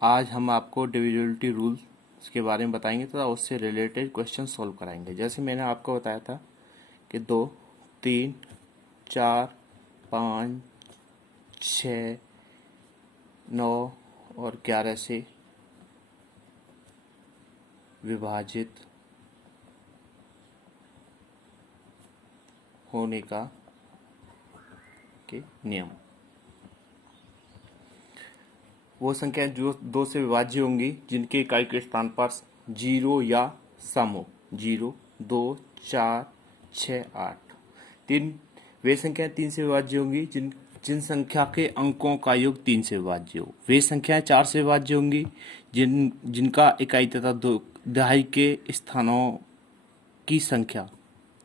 आज हम आपको डिविजिबिलिटी रूल्स के बारे में बताएंगे तथा उससे रिलेटेड क्वेश्चन सॉल्व कराएंगे। जैसे मैंने आपको बताया था कि 2, 3, 4, 5, 6, 9 और 11 से विभाजित होने का के नियम। वो संख्या जो 2 से विभाज्य होंगी जिनके इकाई के स्थान पर 0 या सम हो। 0, 2, 4, 6, 8। तीन वे संख्याएं 3 से विभाज्य होंगी जिन संख्या के अंकों का योग 3 से विभाज्य हो। वे संख्याएं 4 से विभाज्य होंगी जिनका इकाई तथा दहाई के स्थानों की संख्या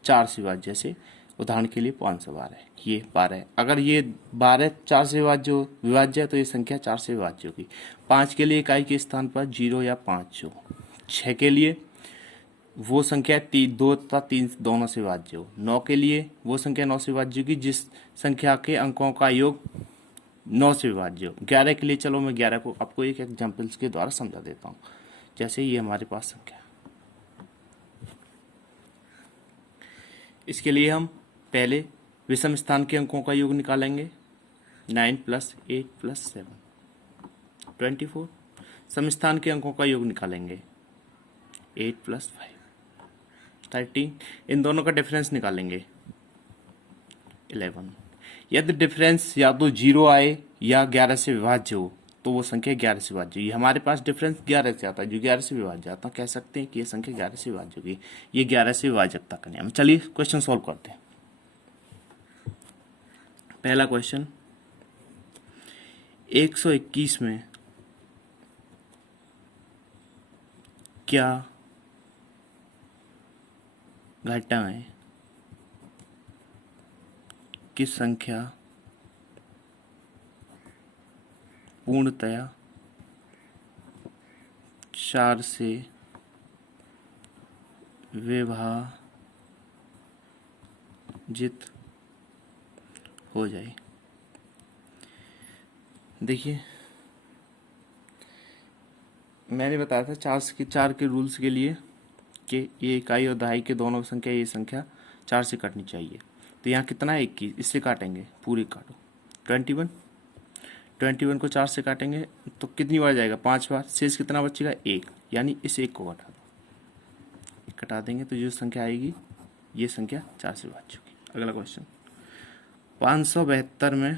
4 से विभाज्य। जैसे उदाहरण के लिए 512 है, ये 12 है। अगर ये 12 4 से विभाज्य है तो ये संख्या 4 से विभाज्य होगी। 5 के लिए इकाई के स्थान पर 0 या 5 हो। 6 के लिए वो संख्या 2 तथा 3 दोनों से विभाज्य हो। 9 के लिए वो संख्या 9 से विभाज्य होगी जिस संख्या के अंकों का योग 9 से विभाज्य हो। 11 के लिए चलो मैं 11 को आपको एक एग्जाम्पल्स के द्वारा समझा देता हूँ। जैसे ये हमारे पास संख्या, इसके लिए हम पहले विषम स्थान के अंकों का योग निकालेंगे। 9 + 8 + 7 24। सम स्थान के अंकों का योग निकालेंगे। 8 + 5 13। इन दोनों का डिफरेंस निकालेंगे 11। यदि डिफरेंस या तो 0 आए या 11 से विभाज्य हो तो वो संख्या 11 से विभाज्य होगी। हमारे पास डिफरेंस 11 से आता है, जो 11 से विभाज्य आता है, कह सकते हैं कि ये संख्या 11 से विभाज्य होगी। ये 11 से विभाजकता का नियम। चलिए क्वेश्चन सॉल्व करते हैं। पहला क्वेश्चन, 121 में क्या घटाएं किस संख्या पूर्णतया 4 से विभाजित हो जाए। देखिए मैंने बताया था 4 के रूल्स के लिए कि ये इकाई और दहाई के दोनों संख्या, ये संख्या 4 से कटनी चाहिए। तो यहाँ कितना है 21, इससे काटेंगे, पूरी काटो। 21 को 4 से काटेंगे तो कितनी बार जाएगा, 5 बार। शेष कितना बचेगा, 1, यानी इस 1 को घटा दो। घटा देंगे तो जो संख्या आएगी ये संख्या 4 से विभाज्य होगी। अगला क्वेश्चन, 572 में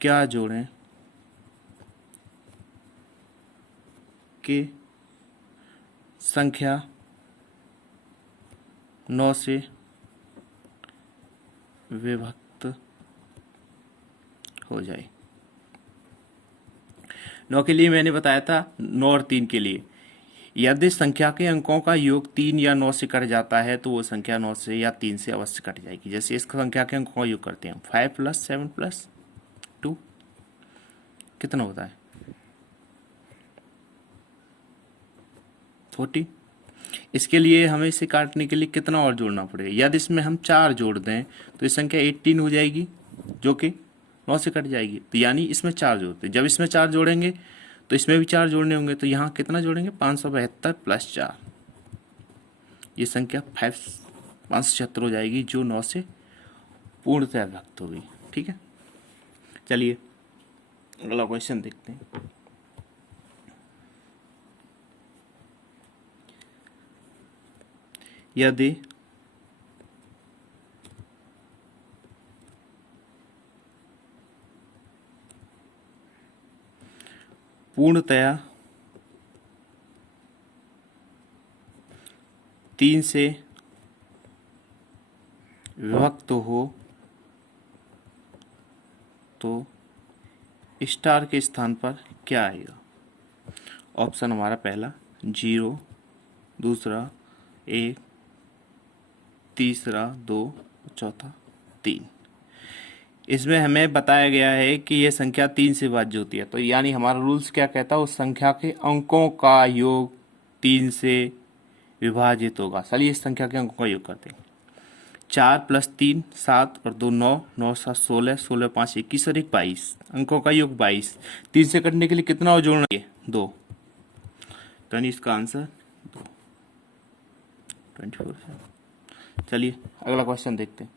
क्या जोड़ें कि संख्या 9 से विभक्त हो जाए। 9 के लिए मैंने बताया था 9 और 3 के लिए यदि संख्या के अंकों का योग 3 या 9 से कट जाता है तो वो संख्या 9 से या 3 से अवश्य कट जाएगी। जैसे इस संख्या के अंकों का योग करते हैं 5 + 7 + 2 कितना होता है 40। इसके लिए हमें इसे काटने के लिए कितना और जोड़ना पड़ेगा। यदि इसमें हम 4 जोड़ दें तो ये संख्या 18 हो जाएगी, जो कि 9 से कट जाएगी। तो यानी इसमें 4 जोड़ते हैं। जब इसमें 4 जोड़ेंगे तो इसमें भी 4 जोड़ने होंगे। तो यहाँ कितना जोड़ेंगे, 572 + 4, ये संख्या 576 हो जाएगी, जो 9 से पूर्णतः विभक्त होगी। ठीक है, चलिए अगला क्वेश्चन देखते हैं। यदि पूर्णतया 3 से विभक्त हो तो स्टार के स्थान पर क्या आएगा। ऑप्शन हमारा पहला 0, दूसरा 1, तीसरा 2, चौथा 3। इसमें हमें बताया गया है कि यह संख्या 3 से विभाज्य होती है। तो यानी हमारा रूल्स क्या कहता है, उस संख्या के अंकों का योग 3 से विभाजित होगा। चलिए इस संख्या के अंकों का योग करते हैं। 4+3 7 और 2 9, 9 7 16, 16 5 21 और 1 22, अंकों का योग 22। 3 से कटने के लिए कितना और जोड़ना है? 2। तो यानी इसका आंसर 24 है। चलिए अगला क्वेश्चन देखते हैं।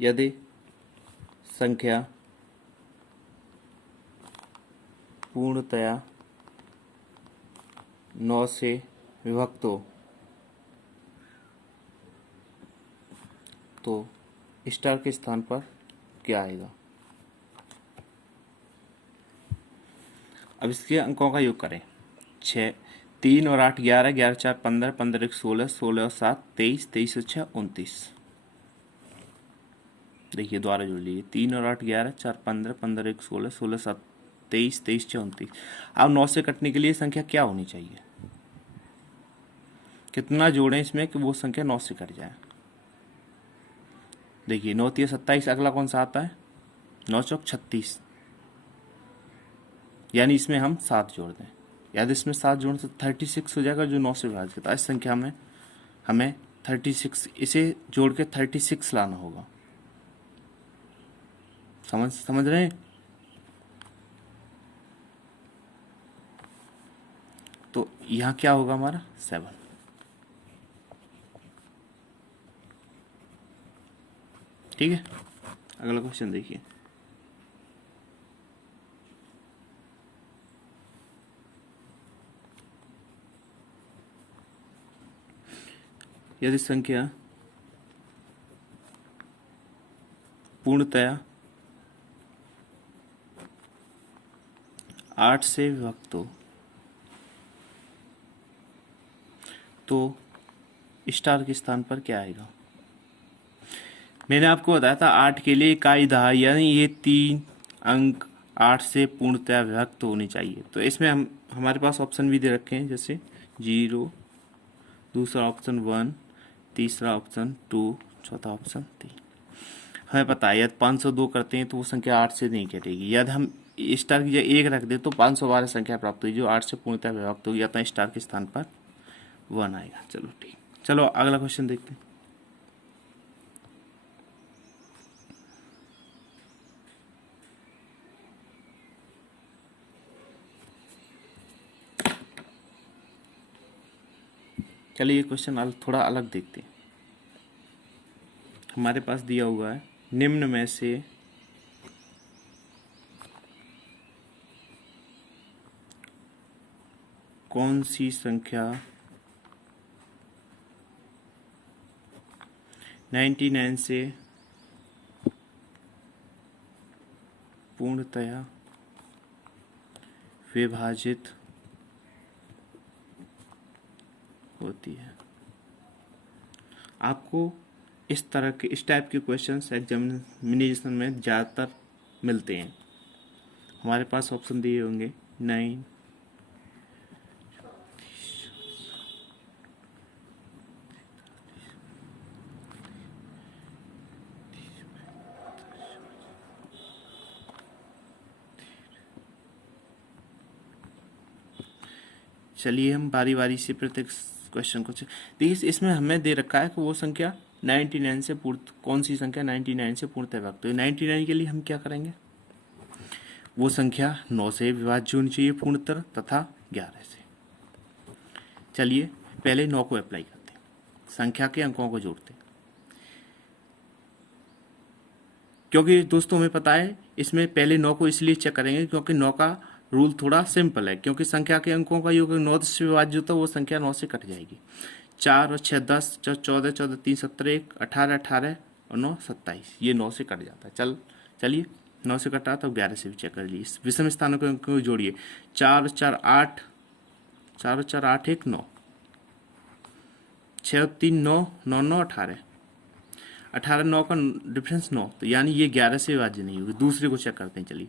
यदि संख्या पूर्णतया 9 से विभक्त हो तो स्टार के स्थान पर क्या आएगा? अब इसके अंकों का योग करें। 6 3 और 8 11, 11 4 15, 15 1 16, 16 और 7 23, 23 और 6 29। देखिए द्वारा जोड़ लीजिए। 3 और 8 11, 4 15, 15 1 16, 16 7 23, 23 6 29। अब 9 से कटने के लिए संख्या क्या होनी चाहिए? कितना जोड़ें इसमें कि वो संख्या 9 से कट जाए? देखिए 9 3 27, अगला कौन सा आता है? 9 चौक 36, यानी इसमें हम 7 जोड़ दें। यदि इसमें 7 जोड़ने से 36 हो जाएगा, जो 9 से विभाजित है। इस संख्या में हमें 36, इसे जोड़ के 36 लाना होगा। समझ रहे हैं? तो यहाँ क्या होगा हमारा? 7। ठीक है, अगला क्वेश्चन देखिए। यदि संख्या पूर्णतया 8 से विभक्त हो तो स्टार के स्थान पर क्या आएगा? मैंने आपको बताया था 8 के लिए इकाई दहाई, यानी ये 3 अंक 8 से पूर्णतया विभक्त होनी चाहिए। तो इसमें हमारे पास ऑप्शन भी दे रखे हैं, जैसे 0, दूसरा ऑप्शन 1, तीसरा ऑप्शन 2, चौथा ऑप्शन 3। हमें पता है यदि 502 करते हैं तो वो संख्या 8 से नहीं कटेगी। यदि हम स्टार की जगह 1 रख दें तो 512 संख्या प्राप्त हुई, जो 8 से पूर्णतः विभक्त होगी, अतः स्टार के स्थान पर 1 आएगा। चलो ठीक, चलो अगला क्वेश्चन देखते हैं। चलिए ये क्वेश्चन थोड़ा अलग देखते हैं। हमारे पास दिया हुआ है, निम्न में से कौन सी संख्या 99 से पूर्णतया विभाजित होती है? आपको इस तरह के इस टाइप के क्वेश्चंस एग्जामिनेशन में ज़्यादातर मिलते हैं। हमारे पास ऑप्शन दिए होंगे 9, चलिए हम बारी बारी से प्रत्येक क्वेश्चन को देखिए। इसमें हमें दे रखा है कि वो संख्या 99 से कौन सी संख्या 99 से पूर्णतः विभक्त हुई। 99 के लिए हम क्या करेंगे? वो संख्या 9 से विभाज्य होनी चाहिए पूर्णतः, तथा 11 से। चलिए पहले 9 को अप्लाई करते हैं, संख्या के अंकों को जोड़ते हैं। क्योंकि दोस्तों हमें पता है इसमें पहले 9 को इसलिए चेक करेंगे क्योंकि 9 का रूल थोड़ा सिंपल है, क्योंकि संख्या के अंकों का योग 9 से विभाज्य होता है, वो संख्या 9 से कट जाएगी। 4 और 6 10, 14 14 3 17 1 18 18 और 9 27, ये 9 से कट जाता है। चलिए 9 से कटा तो 11 से भी चेक कर लीजिए। विषम स्थानों के अंकों को जोड़िए। 4 और 4 8, 4 और 4 8 1 9, 6 और 3 9, 9 9 18, 18 9 का डिफरेंस 9, तो यानी ये 11 से विभाज्य नहीं होगी। दूसरे को चेक करते हैं। चलिए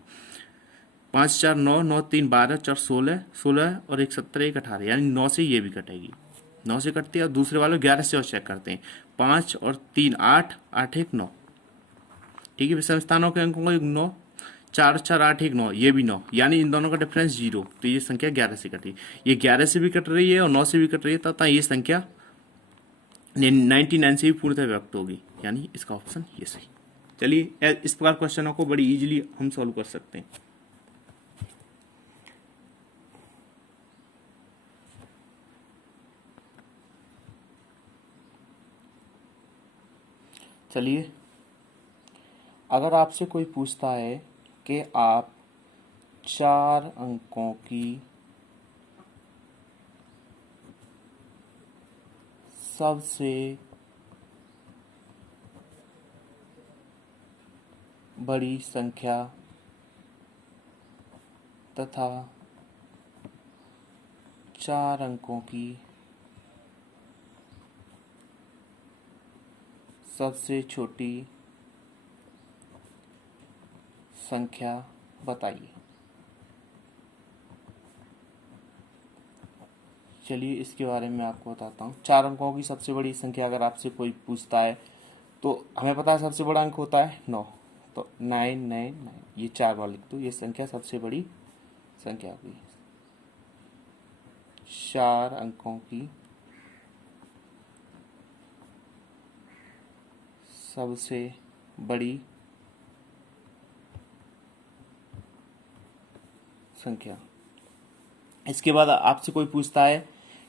5 4 9, 9 3 12, 4 16, 16 और 1 17 1 18, यानी 9 से ये भी कटेगी। 9 से कटती है। और दूसरे वाले 11 से और चेक करते हैं। 5 और 3 8, 8 1 9। ठीक है, विषम स्थानों के अंकों का योग 9। 4 4 8 1 9, ये भी 9, यानी इन दोनों का डिफरेंस 0, तो ये संख्या 11 से कटी। ये 11 से भी कट रही है और 9 से भी कट रही है, तथा ये संख्या 99 से भी पूर्णतः व्यक्त होगी, यानी इसका ऑप्शन ये सही। चलिए इस प्रकार क्वेश्चनों को बड़ी इजीली हम सॉल्व कर सकते हैं। चलिए, अगर आपसे कोई पूछता है कि आप 4 अंकों की सबसे बड़ी संख्या तथा 4 अंकों की सबसे छोटी संख्या बताइए। चलिए इसके बारे में आपको बताता हूँ। 4 अंकों की सबसे बड़ी संख्या अगर आपसे कोई पूछता है तो हमें पता है सबसे बड़ा अंक होता है 9, तो 999, ये 4 बार लिख दो, ये संख्या सबसे बड़ी संख्या हुई। 4 अंकों की सबसे बड़ी संख्या। इसके बाद आपसे कोई पूछता है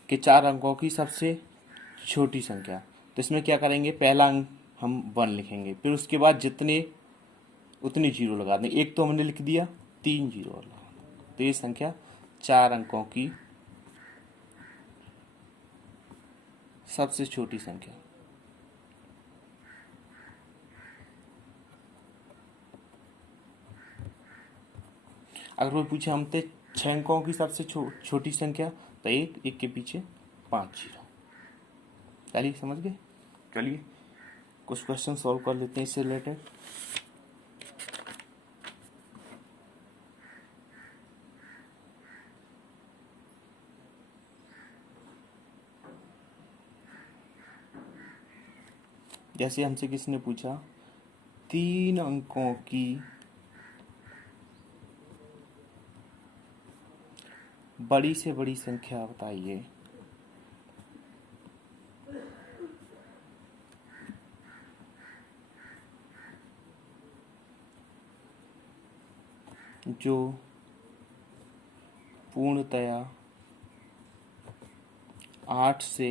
कि 4 अंकों की सबसे छोटी संख्या, तो इसमें क्या करेंगे, पहला अंक हम 1 लिखेंगे, फिर उसके बाद जितने उतने जीरो लगा दें। एक तो हमने लिख दिया, 3 जीरो और लगा दें। तो ये संख्या 4 अंकों की सबसे छोटी संख्या। अगर कोई पूछे हमसे 6 अंकों की सबसे छोटी संख्या, तो एक के पीछे 5 जीरो। चलिए समझ गए। चलिए कुछ क्वेश्चन सॉल्व कर लेते हैं इससे रिलेटेड। जैसे हमसे किसने पूछा 3 अंकों की बड़ी से बड़ी संख्या बताइए। जो पूर्णतया 8 से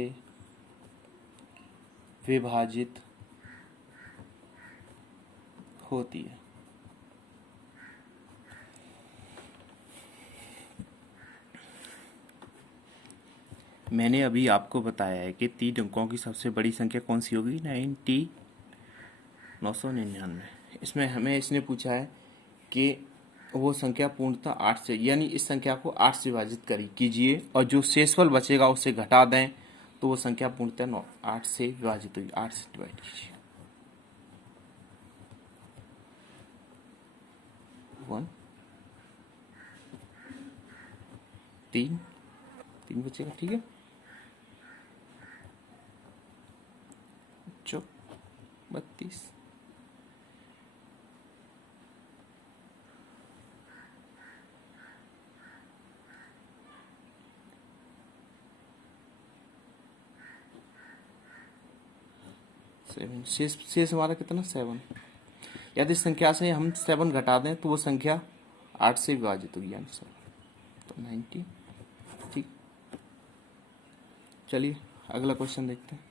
विभाजित होती है। मैंने अभी आपको बताया है कि 3 अंकों की सबसे बड़ी संख्या कौन सी होगी, 999। इसमें हमें इसने पूछा है कि वो संख्या पूर्णतः 8 से, यानी इस संख्या को 8 से विभाजित कीजिए और जो शेषफल बचेगा उसे घटा दें, तो वो संख्या पूर्णतः 8 से विभाजित होगी। 8 से डिवाइड कीजिए। 1 3 बचेगा, ठीक है। 32 7, शेष हमारा कितना 7। यदि इस संख्या से हम 7 घटा दें तो वो संख्या 8 से विभाजित होगी, यानी 7, तो 90। ठीक, चलिए अगला क्वेश्चन देखते हैं।